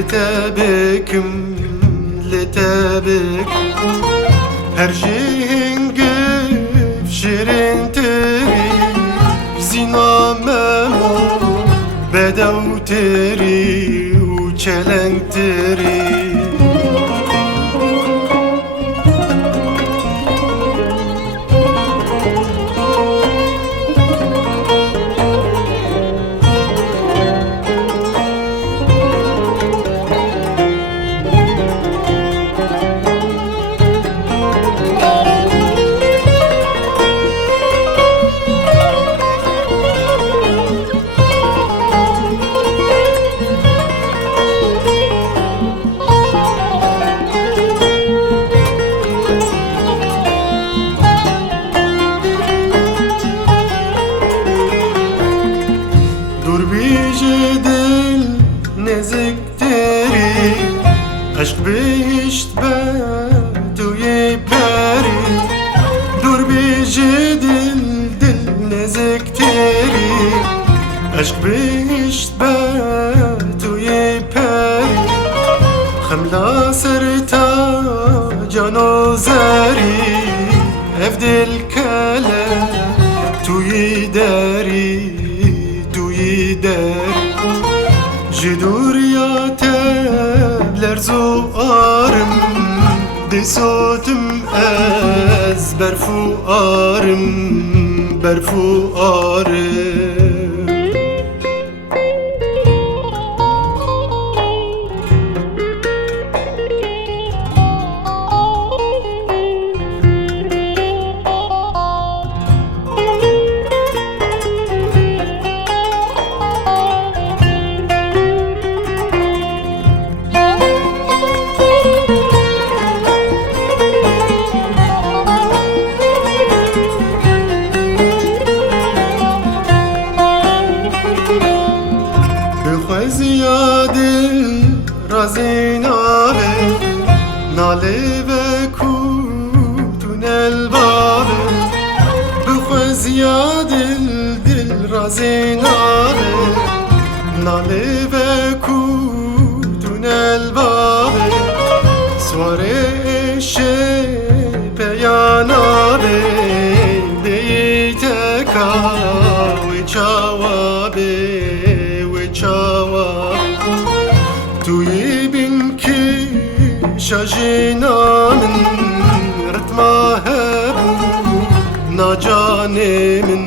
لتبكم her şeyin gif şirin teri zina memo bedev teri u çelenk teri Dil nezikteri aşk bihişt be tuye peri dur dil nezikteri aşk bihişt be tuye peri xemla serta cano zeri evdil kale tuye deri Jiduriya tebler zoarım De sotum ez berfuarım Ziyadil razin ave nale ve kutun elbave Bıkhwe ziyadil dil razin ave nale ve kutun elbave Sware eşe beyan ave deyteka ve çavabe Tuyibin ki şajinamın rıtma hebu na canemin